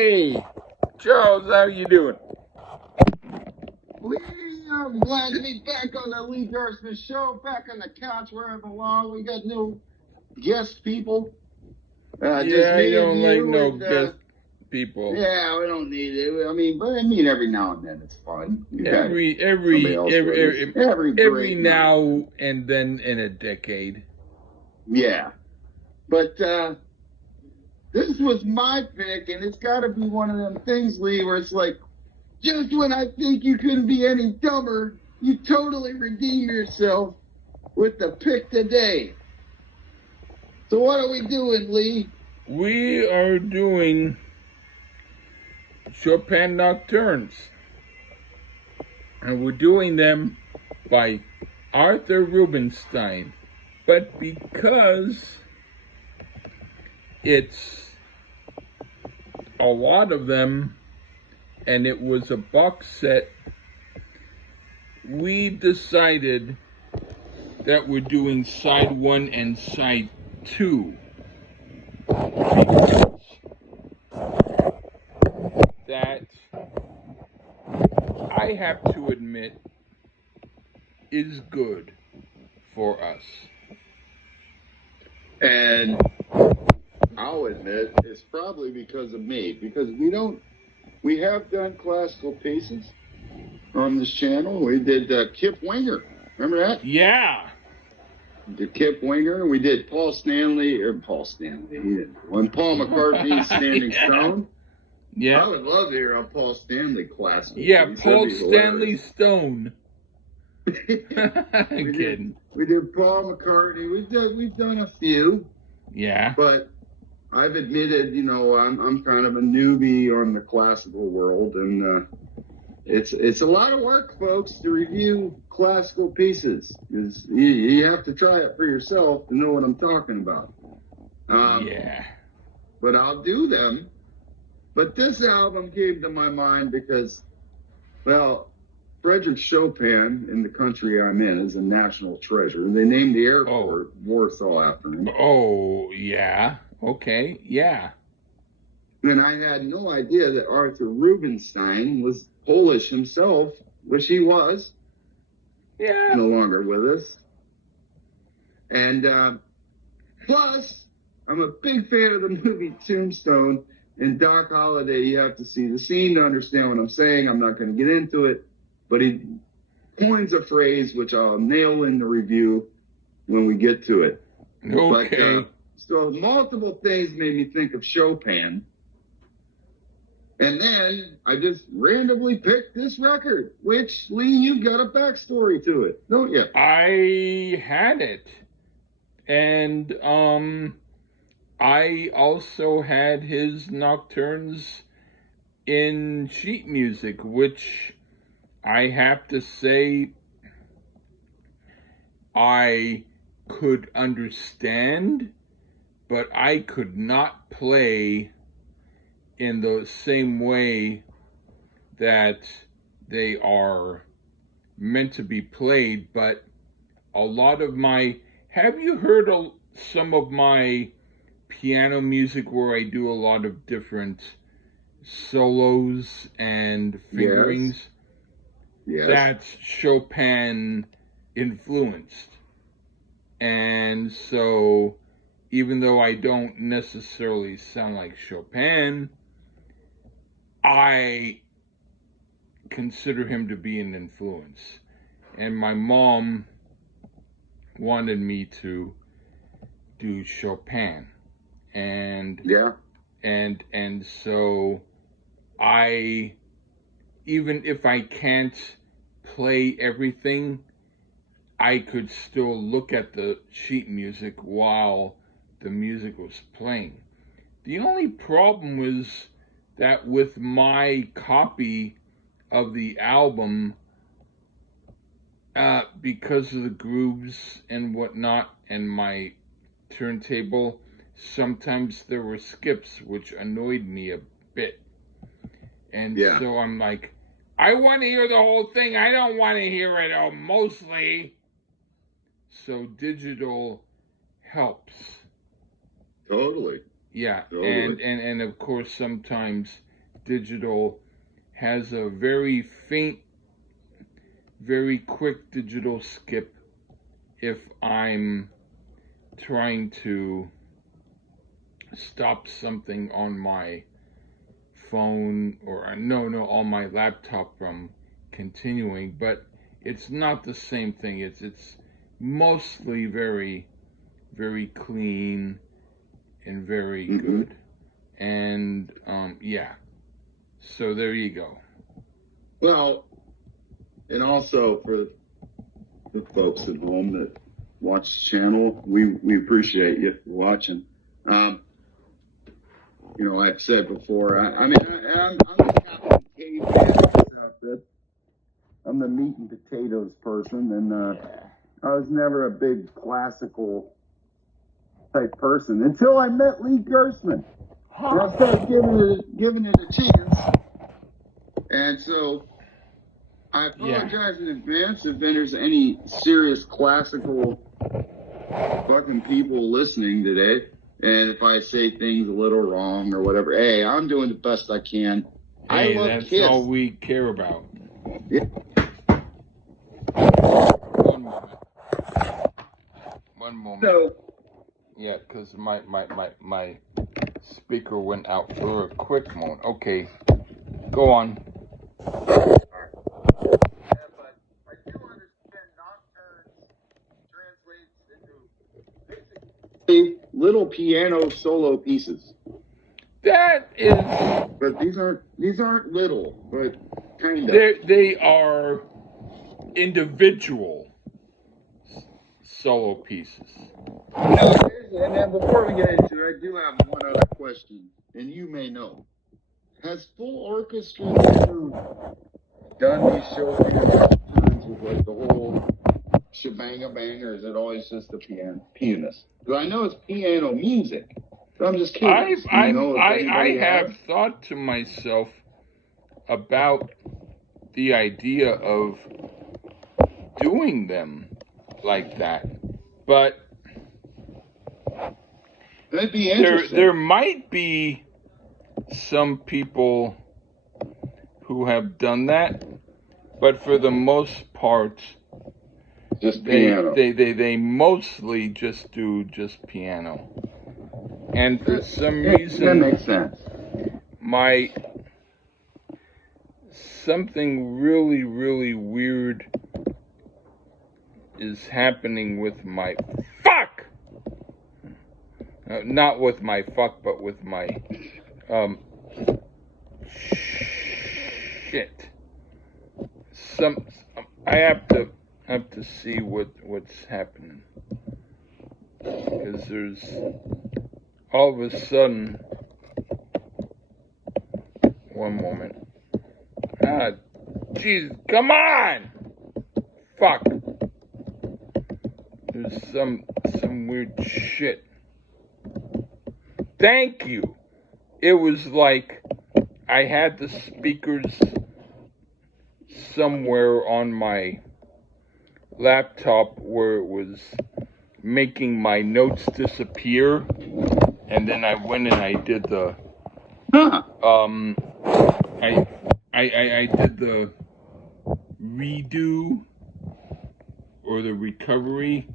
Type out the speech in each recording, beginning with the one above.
Hey, Charles, how you doing? Lee, I'm glad to be back on the Lee Gerstmann show, back on the couch where I belong. We got new guest people. Just Yeah, I me and don't like you, no and guest people. yeah, we don't need it. I mean, every now and then it's fun. You got Every somebody every else with us every every every great now and then. now and then in a decade. Yeah, but this was my pick, and it's got to be one of them things, Lee, where it's like, just when I think you couldn't be any dumber, you totally redeem yourself with the pick today. So what are we doing, Lee? We are doing Chopin Nocturnes, and we're doing them by Arthur Rubinstein. But because it's a lot of them and it was a box set, we decided that we're doing side 1 and side 2 because that, I have to admit, is good for us. And I'll admit it's probably because of me, because we have done classical pieces on this channel. We did Kip Winger. Remember that? Yeah. The Kip Winger. We did Paul Stanley. He didn't. When Paul McCartney's Standing Yeah. Stone. Yeah. I would love to hear a Paul Stanley classical Yeah, piece. Paul That'd be Stanley hilarious. Stone. I'm kidding. We did Paul McCartney. We've done a few. Yeah. But I've admitted, I'm kind of a newbie on the classical world, and it's a lot of work, folks, to review classical pieces. You have to try it for yourself to know what I'm talking about. Yeah. But I'll do them. But this album came to my mind because, well, Frederick Chopin in the country I'm in is a national treasure. They named the airport Warsaw after him. Oh, yeah. Okay, yeah. And I had no idea that Arthur Rubinstein was Polish himself, which he was. Yeah. No longer with us. And plus, I'm a big fan of the movie Tombstone. And Doc Holliday, you have to see the scene to understand what I'm saying. I'm not going to get into it. But he coins a phrase which I'll nail in the review when we get to it. Okay. But, so multiple things made me think of Chopin. And then I just randomly picked this record, which, Lee, you've got a backstory to it, don't you? I had it. And I also had his Nocturnes in sheet music, which I have to say I could understand, but I could not play in the same way that they are meant to be played. But a lot of have you heard some of my piano music where I do a lot of different solos and fingerings? Yes. That's Chopin influenced. And so, even though I don't necessarily sound like Chopin, I consider him to be an influence. And my mom wanted me to do Chopin. And Yeah. And so I, even if I can't play everything, I could still look at the sheet music while the music was playing. The only problem was that with my copy of the album, because of the grooves and whatnot and my turntable, sometimes there were skips which annoyed me a bit. And so I'm like, I want to hear the whole thing. I don't want to hear it mostly. So digital helps. Totally. Yeah. Totally. And of course sometimes digital has a very faint, very quick digital skip if I'm trying to stop something on my phone or on my laptop from continuing, but it's not the same thing. It's mostly very, very clean and very good. And yeah, so there you go. Well, and also for the folks at home that watch the channel, we appreciate you watching. You know, I've said before, I'm the Captain Caveman of this outfit. I'm the meat and potatoes person, and I was never a big classical type person until I met Lee Gerstmann. And I started giving it a chance. And so I apologize in advance if there's any serious classical fucking people listening today. And if I say things a little wrong or whatever, hey, I'm doing the best I can. Hey, I love that's Kiss. all we care about. Yeah. One moment. So, yeah, because my speaker went out for a quick moment. Okay, go on. Yeah, but I do understand Nocturnes translates into basically little piano solo pieces. That is. But these aren't little, but kind of. They are individual solo pieces. And then before we get into it, I do have one other question, and you may know. Has full orchestra ever done these Chopin nocturnes with like the whole shebang bang, or is it always just the pianist? Because I know it's piano music, but I'm just curious. I have thought to myself about the idea of doing them like that, but that'd be interesting. There might be some people who have done that, but for the most part, just piano. They mostly just do just piano, and for some reason that makes sense. Something really, really weird is happening with my fuck. Not with my fuck, but with my shit. I have to see what's happening, because there's all of a sudden. One moment. Ah, jeez, come on! Fuck. There's some weird shit. Thank you. It was like I had the speakers somewhere on my laptop where it was making my notes disappear, and then I went and I did the I did the redo or the recovery,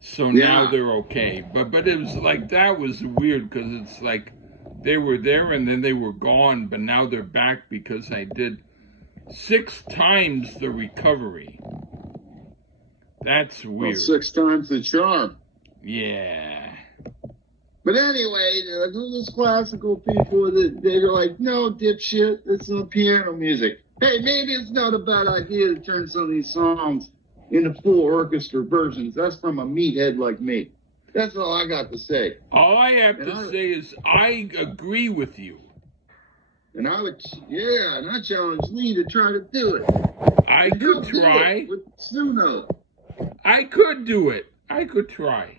so now they're okay. But it was like, that was weird, because it's like they were there and then they were gone, but now they're back because I did 6 times the recovery. That's weird. Well, 6 times the charm. Yeah. But anyway, those classical people, they're like, no, dipshit, it's not piano music. Hey, maybe it's not a bad idea to turn some of these songs into full orchestra versions. That's from a meathead like me. That's all I got to say. All I have to say is I agree with you. And I challenge Lee to try to do it. I could try. With Suno. I could do it. I could try.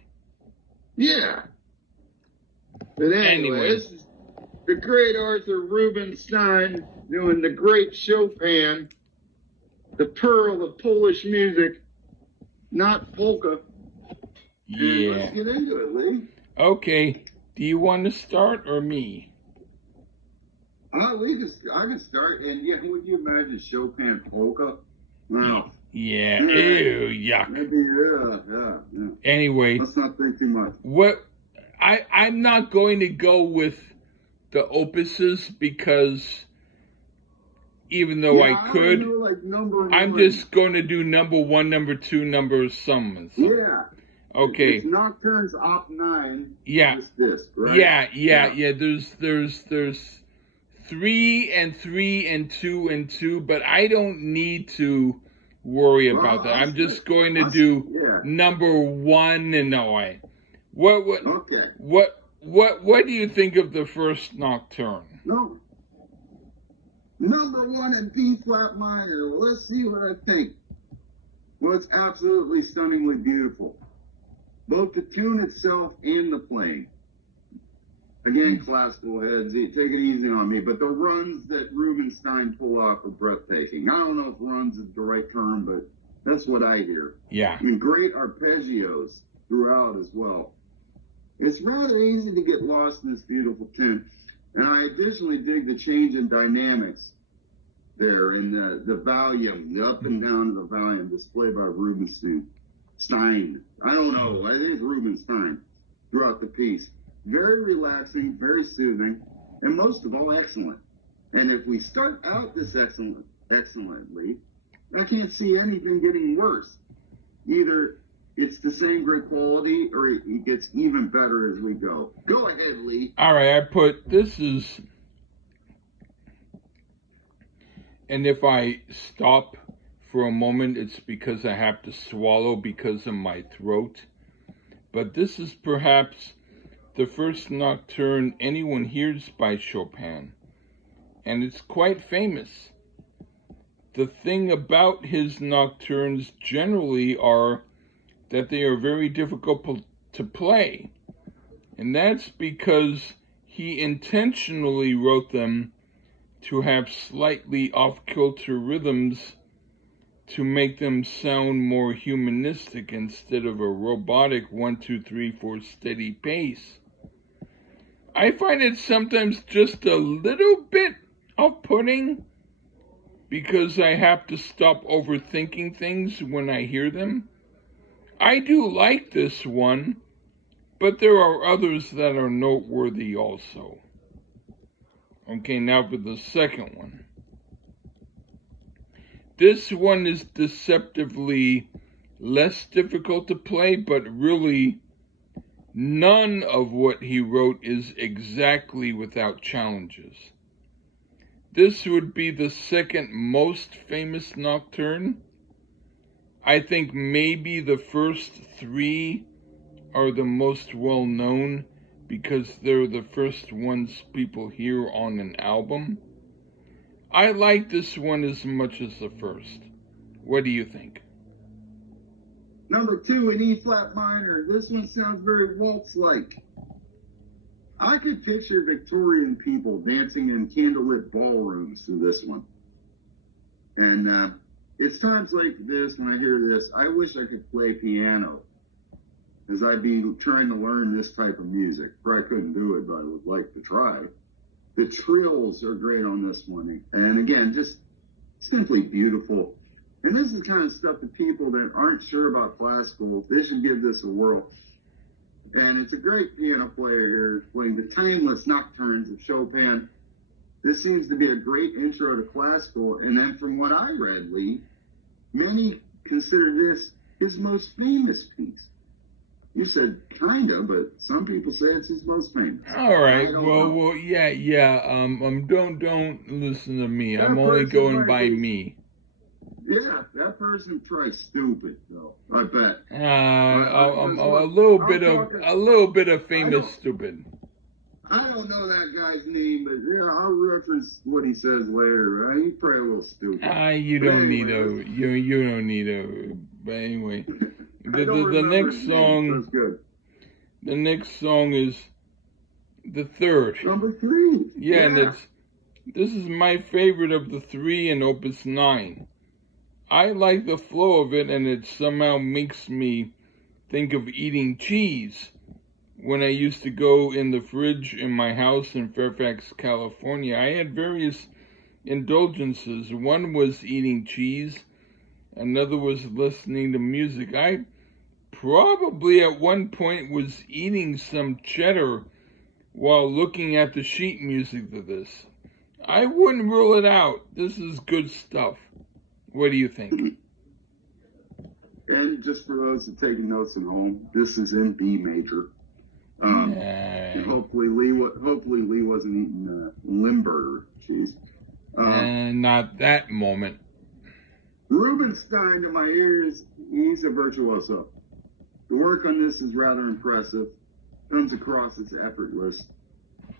Yeah. But anyway, this is the great Arthur Rubinstein doing the great Chopin, the pearl of Polish music, not polka. Yeah. And let's get into it, Lee. Okay. Do you want to start or me? I could start, and yeah, would you imagine Chopin polka? Wow. Yeah. Yeah, Ew, yuck. maybe, yeah. Anyway, Let's not think too much. what I'm not going to go with the opuses because even though I Yeah, I would could, do like number I'm one. just going to do number one, number two, number some. Yeah. Okay. It's Nocturnes Op 9. Yeah. This disc, right? Yeah. There's three and two and two, but I don't need to worry about that. I'm just going to do number one and no way. Okay. What do you think of the first Nocturne? No. Number one in B flat minor. Well, let's see what I think. Well, it's absolutely stunningly beautiful. Both the tune itself and the playing. Again, classical heads, take it easy on me, but the runs that Rubinstein pull off are breathtaking. I don't know if runs is the right term, but that's what I hear. Yeah. I mean, great arpeggios throughout as well. It's rather easy to get lost in this beautiful tune. And I additionally dig the change in dynamics there in the volume, the up and down of the volume displayed by Rubinstein. I don't know. I think it's Rubinstein throughout the piece. Very relaxing, very soothing, and most of all, excellent. And if we start out this excellently, I can't see anything getting worse. Either it's the same great quality or it gets even better as we go. Go ahead, Lee. All right, this is, and if I stop for a moment, it's because I have to swallow because of my throat. But this is perhaps the first nocturne anyone hears by Chopin, and it's quite famous. The thing about his nocturnes generally are that they are very difficult to play, and that's because he intentionally wrote them to have slightly off-kilter rhythms to make them sound more humanistic instead of a robotic 1, 2, 3, 4 steady pace. I find it sometimes just a little bit off-putting because I have to stop overthinking things when I hear them. I do like this one, but there are others that are noteworthy also. Okay, now for the second one. This one is deceptively less difficult to play, but really none of what he wrote is exactly without challenges. This would be the second most famous nocturne. I think maybe the first three are the most well known because they're the first ones people hear on an album. I like this one as much as the first. What do you think? Number 2 in E flat minor. This one sounds very waltz-like. I could picture Victorian people dancing in candlelit ballrooms to this one. And it's times like this, when I hear this, I wish I could play piano, as I'd be trying to learn this type of music. Probably couldn't do it, but I would like to try. The trills are great on this one. And again, just simply beautiful. And this is the kind of stuff that people that aren't sure about classical, they should give this a whirl. And it's a great piano player here playing the timeless nocturnes of Chopin. This seems to be a great intro to classical. And then from what I read, Lee, many consider this his most famous piece. You said kind of, but some people say it's his most famous. All right. Well, yeah. Don't listen to me. I'm only going by me. Yeah, that person tries stupid though. I bet. A little bit of famous stupid. I don't know that guy's name, but yeah, I'll reference what he says later. He's probably a little stupid. You don't need to. But anyway, the next song. That's good. The next song is the third. Number 3. Yeah, and this is my favorite of the 3 in Opus 9. I like the flow of it, and it somehow makes me think of eating cheese, when I used to go in the fridge in my house in Fairfax, California, I had various indulgences. One was eating cheese, another was listening to music. I probably at one point was eating some cheddar while looking at the sheet music to this. I wouldn't rule it out. This is good stuff. What do you think? And just for those that are taking notes at home, this is in B major. And hopefully Lee wasn't eating Limburger cheese. Not that moment. Rubinstein, to my ears, he's a virtuoso. The work on this is rather impressive. Comes across as effortless.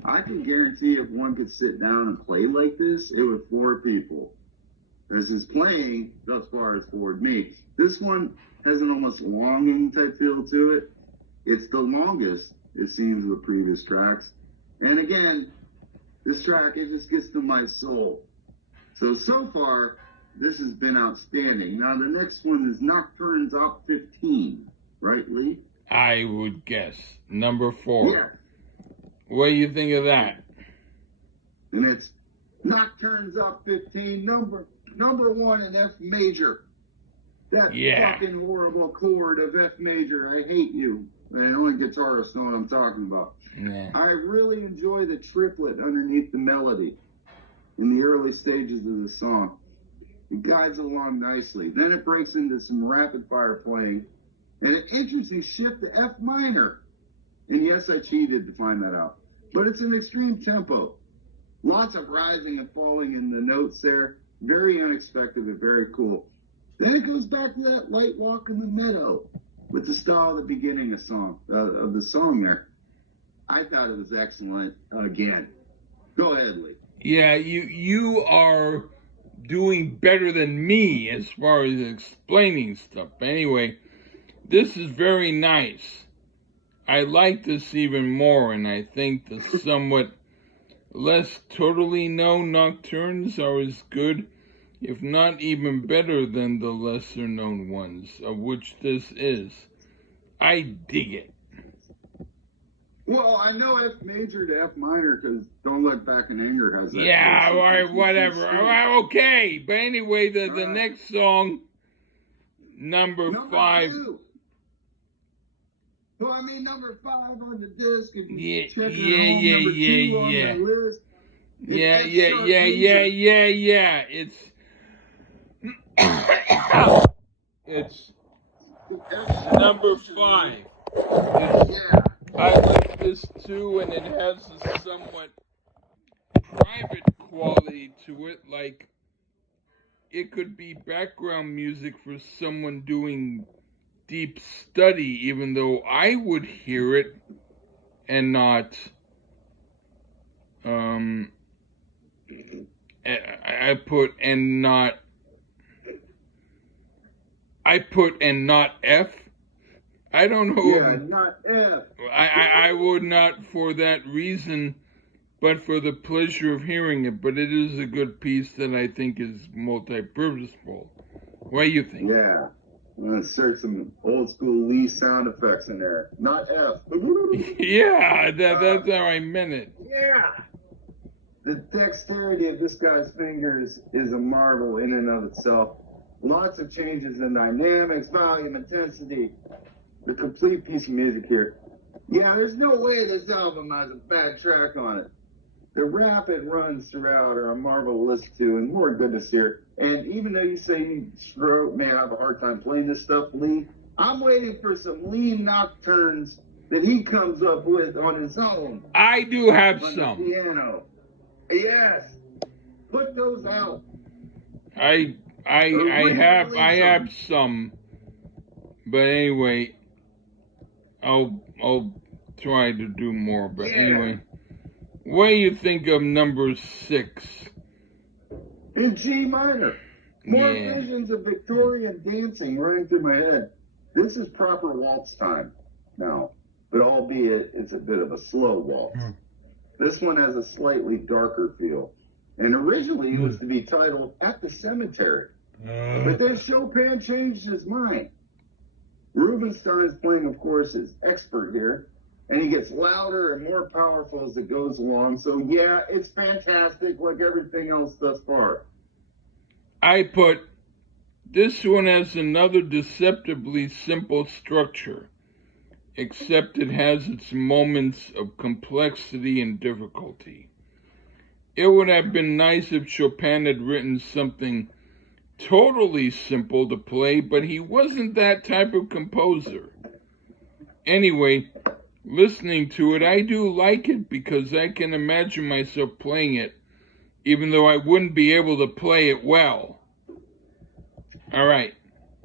I can guarantee if one could sit down and play like this, it would floor people. As his playing, thus far, has floored me. This one has an almost longing type feel to it. It's the longest, it seems, of the previous tracks. And again, this track, it just gets to my soul. So far, this has been outstanding. Now, the next one is Nocturnes Op 15, right, Lee? I would guess. Number 4. Yeah. What do you think of that? And it's Nocturnes Op 15, number 1 in F major. That fucking horrible chord of F major. I hate you. The only guitarists know what I'm talking about. Nah. I really enjoy the triplet underneath the melody in the early stages of the song. It guides along nicely. Then it breaks into some rapid fire playing and an interesting shift to F minor. And yes, I cheated to find that out. But it's an extreme tempo. Lots of rising and falling in the notes there. Very unexpected and very cool. Then it goes back to that light walk in the meadow with the style of the beginning of the song there. I thought it was excellent again. Go ahead, Lee. Yeah, you are doing better than me as far as explaining stuff. Anyway, this is very nice. I like this even more, and I think the somewhat less totally known Nocturnes are as good, if not even better than the lesser known ones, of which this is. I dig it. Well, I know F major to F minor because Don't Look Back in Anger has that. Yeah, all right, whatever. All right, okay. But anyway, the next song, number 5. 2. Well, I mean, number 5 on the disc. If you Yeah. check number 2 on the list. Yeah. It's number 5. I like this too, and it has a somewhat private quality to it, like it could be background music for someone doing deep study, even though I would hear it and not I put and not F. I don't know. Yeah, not F. I would not for that reason, but for the pleasure of hearing it. But it is a good piece that I think is multi-purposeful. What do you think? Yeah. I'm going to insert some old school Lee sound effects in there. Not F. Yeah, that's how I meant it. Yeah. The dexterity of this guy's fingers is a marvel in and of itself. Lots of changes in dynamics, volume, intensity. The complete piece of music here. Yeah, there's no way this album has a bad track on it. The rapid runs throughout are a marvel to listen to, and more goodness here. And even though you say you may have a hard time playing this stuff, Lee, I'm waiting for some lean nocturnes that he comes up with on his own. I do have on some. The piano. Yes. Put those out. I have some. But anyway, I'll try to do more. But anyway, what do you think of number 6? In G minor. More visions of Victorian dancing running through my head. This is proper waltz time now, but albeit it's a bit of a slow waltz. This one has a slightly darker feel. And originally it was to be titled At the Cemetery. But then Chopin changed his mind. Rubinstein's playing, of course, is expert here. and he gets louder and more powerful as it goes along. So yeah, it's fantastic, like everything else thus far. I put this one has another deceptively simple structure, except it has its moments of complexity and difficulty. It would have been nice if Chopin had written something totally simple to play, but he wasn't that type of composer. Anyway, listening to it, I do like it because I can imagine myself playing it, even though I wouldn't be able to play it well. All right,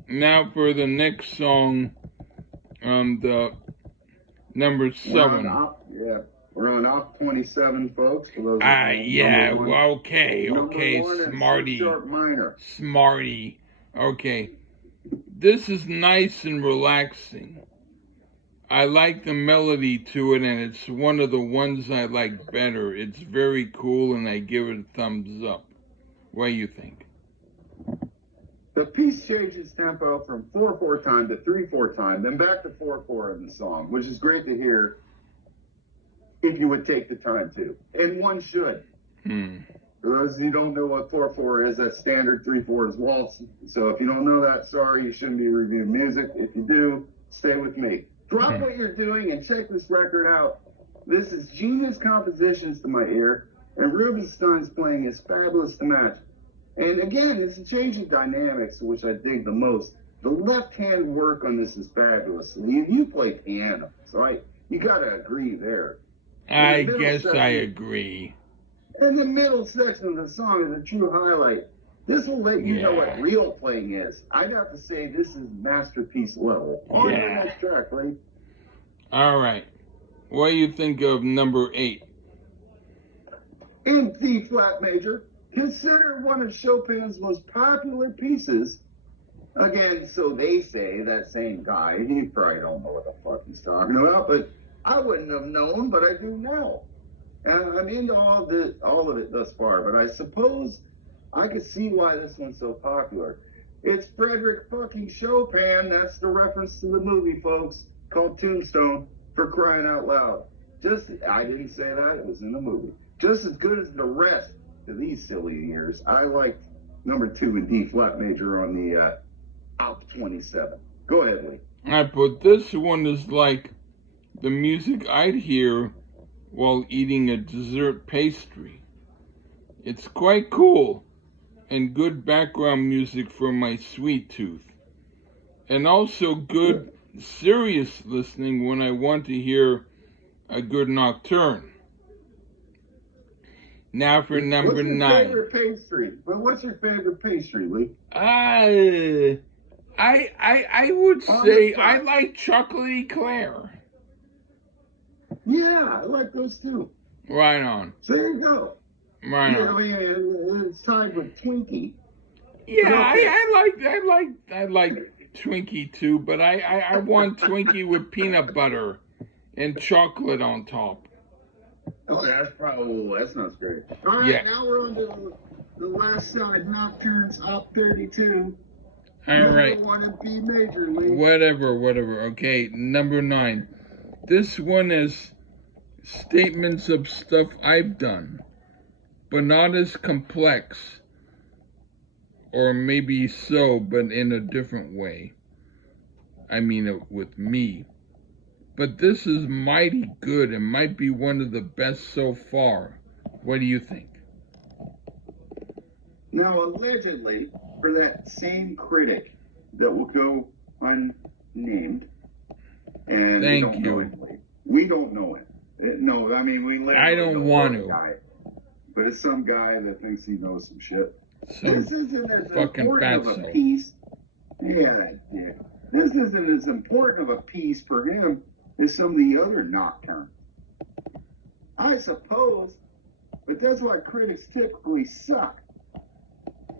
now for the next song, the number 7. We're on op 27, folks. Yeah, well, okay, Smarty. C-sharp minor. Smarty. Okay, this is nice and relaxing. I like the melody to it, and it's one of the ones I like better. It's very cool, and I give it a thumbs up. What do you think? The piece changes tempo from 4/4 time to 3/4 time, then back to 4/4 in the song, which is great to hear if you would take the time to. And one should. For those who don't know what 4/4 is, that's standard 3/4 is waltz. So if you don't know that, sorry, you shouldn't be reviewing music. If you do, stay with me. Drop what you're doing and check this record out. This is genius compositions to my ear, and Rubinstein's playing is fabulous to match. And again, it's a change in dynamics, which I dig the most. The left-hand work on this is fabulous. You play piano, so you got to agree there. I guess I agree. And the middle section of the song is a true highlight. This will let you know what real playing is. I'd have to say this is masterpiece level. On the next track, Lee. All right. What do you think of number 8? In D flat major, considered one of Chopin's most popular pieces. Again, so they say, that same guy. He probably don't know what the fuck he's talking about, but I wouldn't have known, but I do now. And I'm into all of it thus far, but I suppose I could see why this one's so popular. It's Frederick fucking Chopin. That's the reference to the movie, folks, called Tombstone, for crying out loud. I didn't say that, it was in the movie. Just as good as the rest of these silly years. I liked number 2 in D flat major on the op 27. Go ahead, Lee. But this one is like the music I'd hear while eating a dessert pastry. It's quite cool and good background music for my sweet tooth. And also good serious listening when I want to hear a good nocturne. Now for number 9. What's your favorite pastry, Lee? I would say I like chocolate eclair. Yeah, I like those too. Right on. So there you go. Right on. I mean, it's tied with Twinkie. Yeah, I like Twinkie too, but I want Twinkie with peanut butter and chocolate on top. Oh, that sounds great. All right, now we're on to the last side, Nocturnes, op 32. All right. Number 1 in B major, Lee. Whatever. Okay, number 9. This one is statements of stuff I've done, but not as complex, or maybe so, but in a different way. I mean, with me. But this is mighty good and might be one of the best so far. What do you think? Now, allegedly, for that same critic that will go unnamed, and we don't know him. No, I mean, we literally I don't want to. Guy, but it's some guy that thinks he knows some shit. This isn't as fucking important of a piece. Yeah. This isn't as important of a piece for him as some of the other nocturnes. I suppose, but that's why critics typically suck.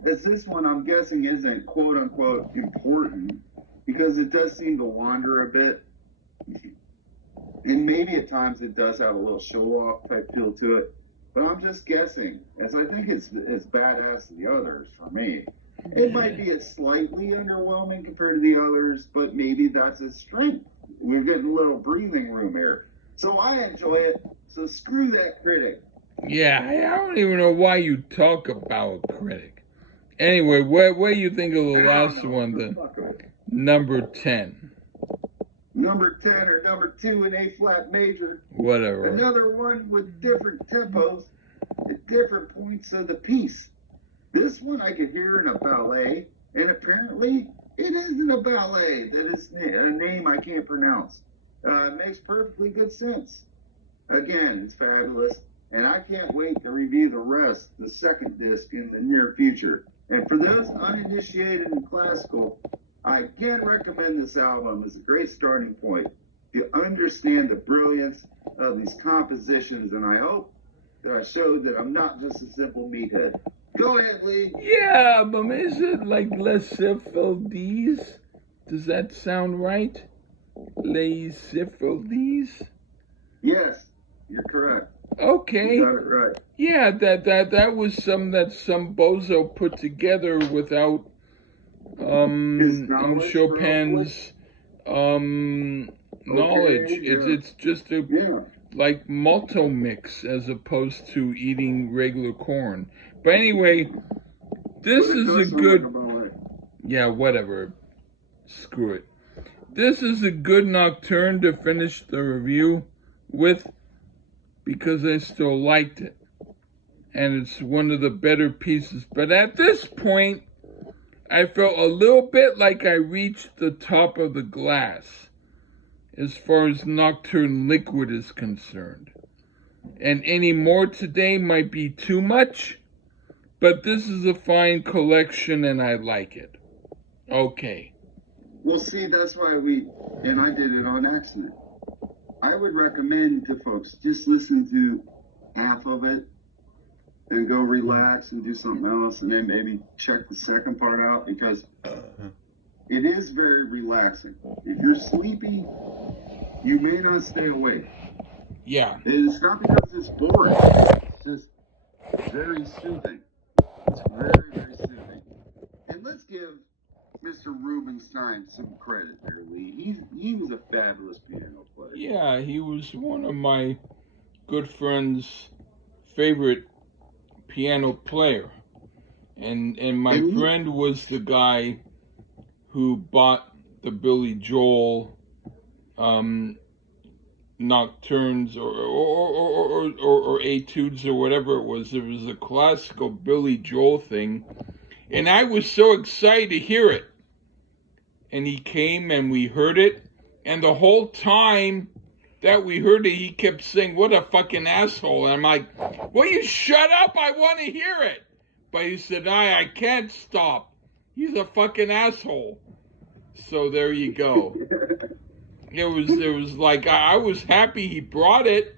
As this one, I'm guessing, isn't quote-unquote important, because it does seem to wander a bit. And maybe at times it does have a little show-off type feel to it. But I'm just guessing, as I think it's as badass as the others for me. It might be a slightly underwhelming compared to the others, but maybe that's its strength. We're getting a little breathing room here. So I enjoy it. So screw that critic. Yeah, I don't even know why you talk about critic. Anyway, what do you think of the I don't last know. one, For the fuck of it. number 10? Number 10 or number 2 in A flat major. Whatever. Another one with different tempos at different points of the piece. This one I could hear in a ballet, and apparently it isn't a ballet. That is a name I can't pronounce. It makes perfectly good sense. Again, it's fabulous, and I can't wait to review the rest, the second disc, in the near future. And for those uninitiated in classical, I again recommend this album as a great starting point to understand the brilliance of these compositions, and I hope that I showed that I'm not just a simple meathead. Go ahead, Lee. Yeah, but is it like Les Sifildis? Does that sound right? Les Sifildis? Yes, you're correct. Okay. You got it right. Yeah, that was some bozo put together without His knowledge, Chopin's knowledge. Okay, yeah. It's just a like malto mix as opposed to eating regular corn. But anyway, this is a good. Yeah, whatever. Screw it. This is a good nocturne to finish the review with because I still liked it. And it's one of the better pieces. But at this point, I felt a little bit like I reached the top of the glass as far as Nocturne Liquid is concerned. And any more today might be too much, but this is a fine collection and I like it. Okay. Well, see, that's why and I did it on accident. I would recommend to folks just listen to half of it and go relax and do something else, and then maybe check the second part out, because it is very relaxing. If you're sleepy, you may not stay awake. Yeah. It's not because it's boring. It's just very soothing. It's very, very soothing. And let's give Mr. Rubinstein some credit there, Lee. He was a fabulous piano player. Yeah, he was one of my good friend's favorite piano player. And my friend was the guy who bought the Billy Joel nocturnes or etudes or whatever it was. It was a classical Billy Joel thing. And I was so excited to hear it. And he came and we heard it. And the whole time that we heard it, he kept saying, "What a fucking asshole." And I'm like, "Will you shut up? I want to hear it." But he said, I can't stop. He's a fucking asshole. So there you go. It was like, I was happy he brought it,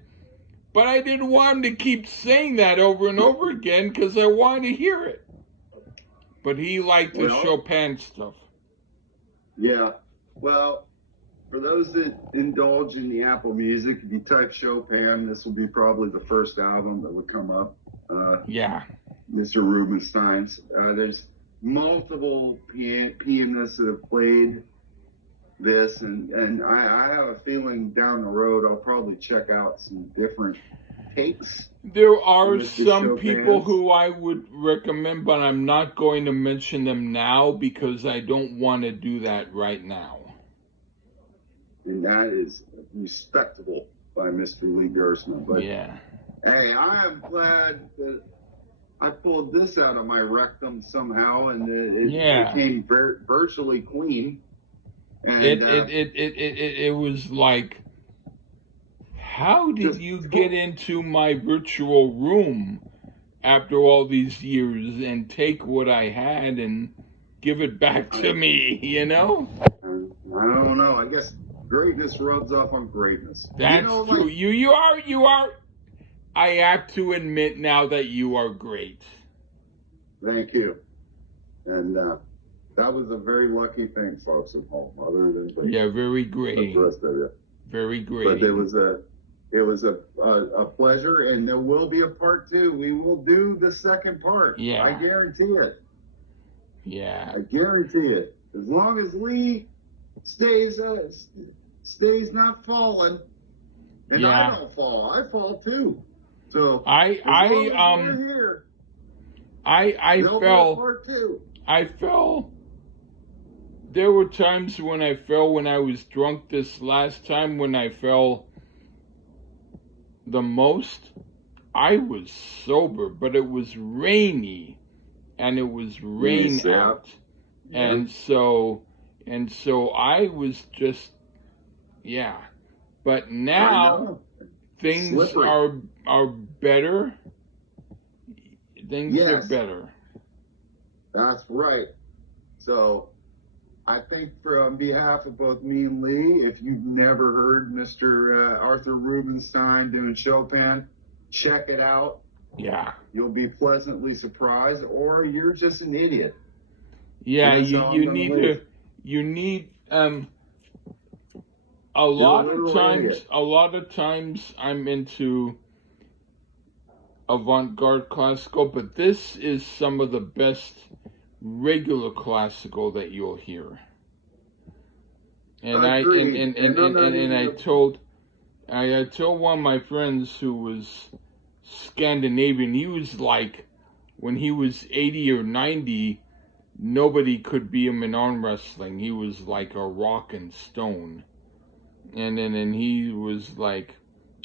but I didn't want him to keep saying that over and over again because I wanted to hear it. But he liked the Chopin stuff. Yeah. Well, for those that indulge in the Apple Music, if you type Chopin, this will be probably the first album that would come up. Yeah. Mr. Rubinstein's. There's multiple pianists that have played this, and I have a feeling down the road I'll probably check out some different takes. There are some people who I would recommend, but I'm not going to mention them now because I don't want to do that right now. And that is respectable by Mr. Lee Gersman. But yeah. Hey, I am glad that I pulled this out of my rectum somehow, and it became virtually clean. And it was like, how did you get into my virtual room after all these years and take what I had and give it back to me, you know? I don't know. I guess greatness rubs off on greatness. That's true. You are. I have to admit now that you are great. Thank you. And that was a very lucky thing, folks at home. Other than very great. The rest of it. Very great. But it was a pleasure, and there will be a part 2. We will do the second part. Yeah. I guarantee it. Yeah. I guarantee it. As long as Lee stays not falling, And I don't fall. I fall too. So I as long as we're here, I they'll fell. be apart too. I fell. There were times when I fell when I was drunk. This last time when I fell the most, I was sober, but it was rainy, and it was rain out, and so I was just But now things are better. Things are better. That's right. So I think on behalf of both me and Lee, if you've never heard Mr. Arthur Rubinstein doing Chopin, check it out. Yeah. You'll be pleasantly surprised, or you're just an idiot. Yeah, you need a lot of times I'm into avant-garde classical, but this is some of the best regular classical that you'll hear. And I told one of my friends who was Scandinavian, he was like, when he was 80 or 90, nobody could beat him in arm wrestling. He was like a rock and stone. And then he was like,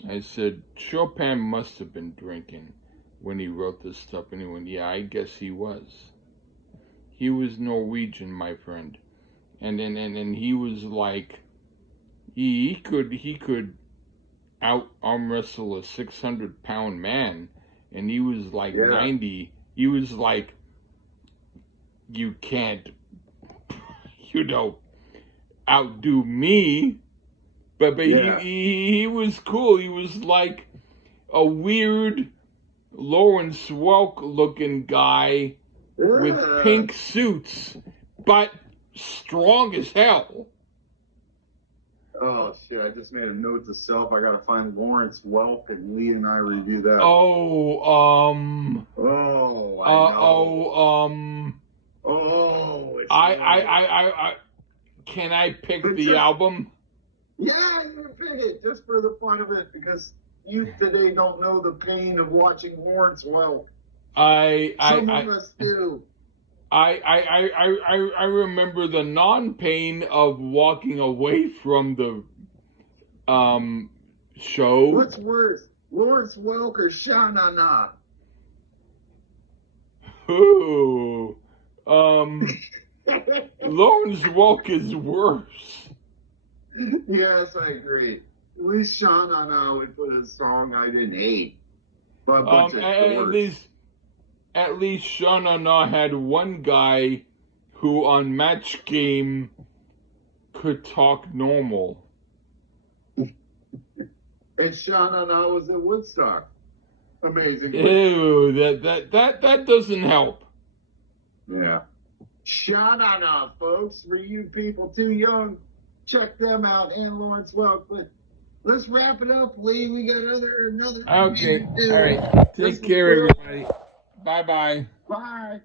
I said, Chopin must have been drinking when he wrote this stuff. And he went, yeah, I guess he was. He was Norwegian, my friend. And he was like, he could out arm wrestle a 600-pound man. And he was like 90. He was like, you can't, outdo me. But he was cool. He was like a weird Lawrence Welk looking guy with pink suits, but strong as hell. Oh shit! I just made a note to self. I gotta find Lawrence Welk, and Lee and I review that. Can I pick the album? Yeah, you can pick it just for the fun of it, because you today don't know the pain of watching Lawrence Welk. Some of us do. I remember the non-pain of walking away from the show. What's worse, Lawrence Welk or Sha-Na-Na? Ooh, Lawrence Welk is worse. Yes, I agree. At least Sha-Na-Na would put a song I didn't hate. But at least Sha-Na-Na had one guy who on Match Game could talk normal. And Sha-Na-Na was at Woodstock. Amazing. Ew, that doesn't help. Yeah. Sha-Na-Na, folks. For you people too young, check them out, and Lawrence Welk. But let's wrap it up, Lee. We got another. Okay. All right. Take care, everybody. Bye-bye. Bye.